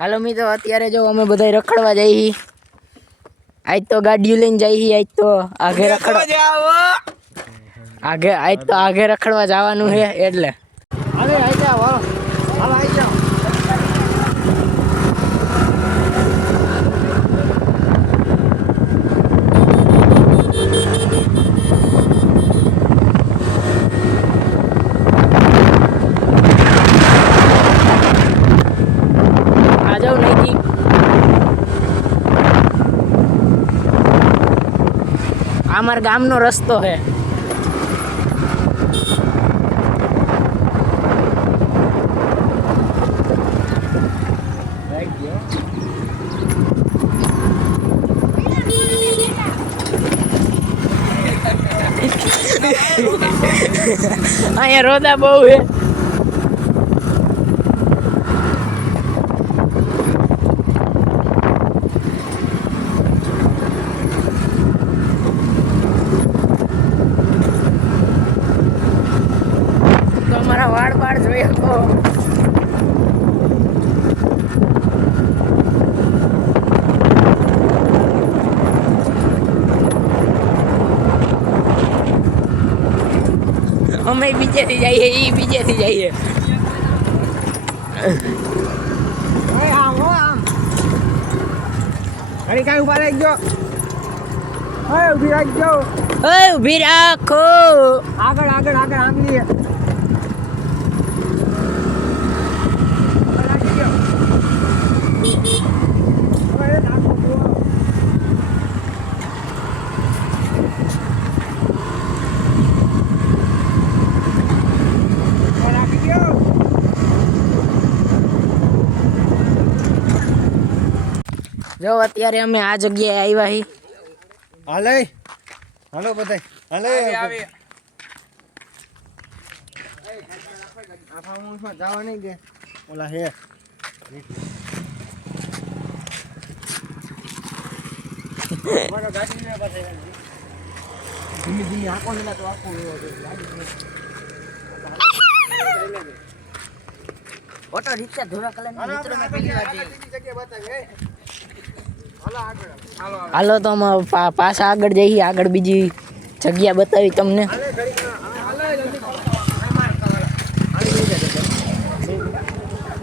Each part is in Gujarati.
હાલો મિત્રો અત્યારે જો અમે બધા રખડવા જઈએ આજ તો ગાડીઓ લઈને જઈએ આજ તો આગે રખડવા જવાનું છે એટલે હાલે આઈ જાવ હાલો આઈ જાવ અમાર ગામનો રસ્તો છે અહીંયા રોદા બહુ છે અમારા વાળ બાળ જોઈએ તો અમે બીજેથી જઈએ એ બીજેથી જઈએ કઈ ઉભા રાખજો ઉભી રાખજો ઉભી રાખો આગળ આગળ આગળ આંગળી જો અત્યારે અમે આ જગ્યાએ આવ્યા હી હાલે હાલો બધાય હાલે આવે આ ફાર્મમાં જવા નહીં દે ઓલા હે મારો ગાડી ને પાસે ધીમે ધીમે આકો ને તો આકો ઓટો રિક્ષા ધોરા કલર મિત્રો મે પહેલી વાર હાલો તો અમે પાછા આગળ જઈએ આગળ બીજી જગ્યા બતાવી તમને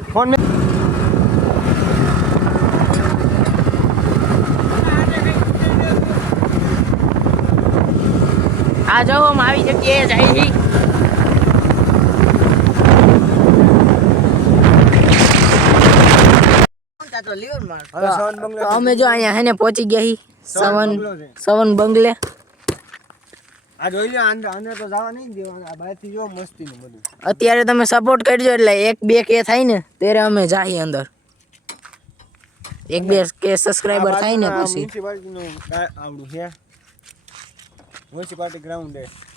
ફોન મે આ જાઓ અમે આવી જગ્યાએ જઈએ તો અમે જો અહીંયા હેને પહોંચી ગયા હી સવન બંગલે આ જોઈ લો આને તો જવા નહીં દેવાના આ બહારથી જો મસ્તી નું બધું અત્યારે તમે સપોર્ટ કરજો એટલે 1-2 કે થાય ને ત્યારે અમે જાહી અંદર 1-2 કે સબસ્ક્રાઇબર થાય ને પછી મ્યુનિસિપાલિટી નું આવડું છે મ્યુનિસિપાલિટી ગ્રાઉન્ડ છે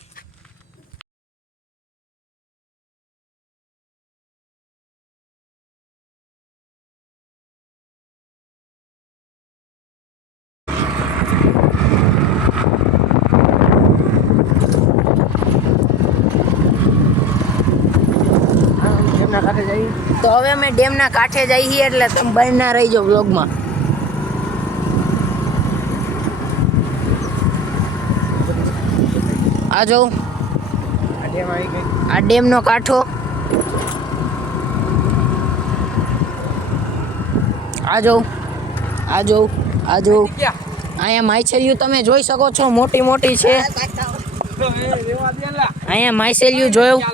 તો હવે અમે ડેમના કાંઠે જઈએ એટલે તમે બનના રહીજો વ્લોગમાં આ જો આ ડેમનો કાંઠો આ જો અહીંયા માછલીઓ તમે જોઈ શકો છો મોટી મોટી છે અહીંયા માછલીઓ જોયું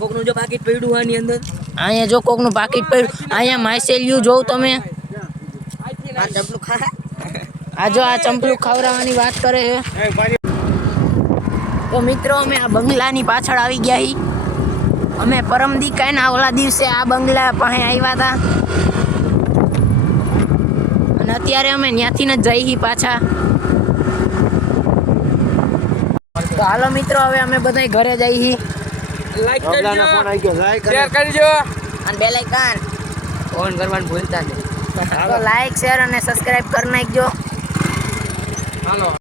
કોકનું જો પાકીટ પડ્યું આની અંદર અહીંયા જો કોકનું પાકીટ પડ્યું અહીંયા માછલીઓ જોઉં તમે આ જો આ ચંપલું ખવડાવવાની વાત કરે છે તો મિત્રો અમે આ બંગલાની પાછળ આવી ગયા હી અમે પરમ દીકાના ઓલા દિવસે આ બંગલા પાસે આવ્યા હતા અને અત્યારે અમે ત્યાંથી જ જઈ પાછા તો હાલો મિત્રો હવે અમે બધા ઘરે જઈએ લાઈક કરજો ફોન આવી ગયો લાઈક શેર કરજો અને બેલ આઇકન ઓન કરવાનું ભૂલતા નહીં તો લાઈક શેર અને સબસ્ક્રાઇબ કરી નાખજો હાલો